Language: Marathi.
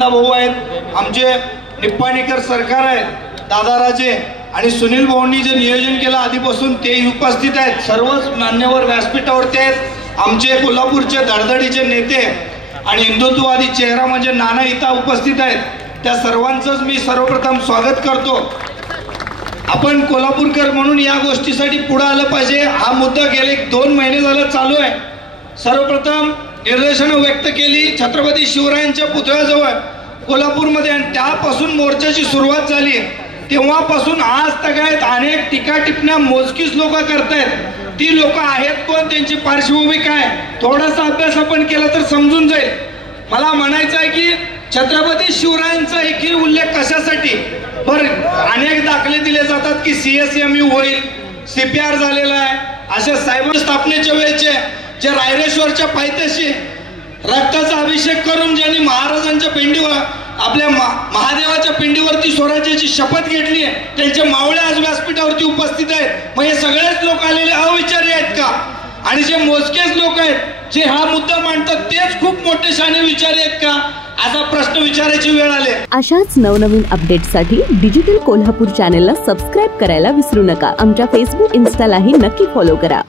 भाऊ आहेत, आमचे निप्पाणीकर सरकार आहेत, दादाराजे आणि सुनील भाऊंनी जे नियोजन केलं आधीपासून ते उपस्थित आहेत। सर्वच मान्यवर व्यासपीठावरती आहेत। आमचे कोल्हापूरचे धडधडीचे नेते आणि हिंदुत्ववादी चेहरा म्हणजे नाना इथं उपस्थित आहेत। त्या सर्वांचंच मी सर्वप्रथम स्वागत करतो। आपण कोल्हापूरकर म्हणून या गोष्टीसाठी पुढे आलं पाहिजे। हा मुद्दा गेले 2 महिने झाले चालू आहे। सर्वप्रथम निर्देशनं व्यक्त केली छत्रपती शिवरायांच्या पुतळ्याजवळ कोल्हापूरमध्ये आणि त्यापासून मोर्चाची सुरुवात झाली। तेव्हापासून आज तगायत अनेक टीका टिप्पण्या मोजकीच लोक करतायत। ती लोक आहेत कोण, त्यांची पार्श्वभूमी काय, थोडासा अभ्यास आपण केला तर समजून जाईल। मला म्हणायचं आहे की छत्रपती शिवरायांचा एकीर उल्लेख कशासाठी, बरं अनेक दाखले दिले जातात की CSMU होईल, CPR झालेला आहे। अशा साहेब स्थापनेच्या वेळेचे जे रायरेश्वरच्या पायथ्याशी रक्ताचा अभिषेक करून ज्यांनी महाराजांच्या पिंडीवर आपल्या महादेवाच्या पिंडीवरती स्वराज्याची शपथ घेतली आहे त्यांचे मावळे आज व्यासपीठावरती उपस्थित आहेत। मग हे सगळेच लोक आलेले अविचारी आहेत का? आणि जे मोजकेच लोक आहेत जे हा मुद्दा मांडतात तेच खूप मोठे शाने विचारी आहेत का, असा प्रश्न विचारायची वेळ आली। अशाच नवनवीन अपडेट्ससाठी डिजिटल कोल्हापूर चॅनेलला सबस्क्राइब करायला विसरू नका। आमच्या फेसबुक, इन्स्टालाही नक्की फॉलो करा।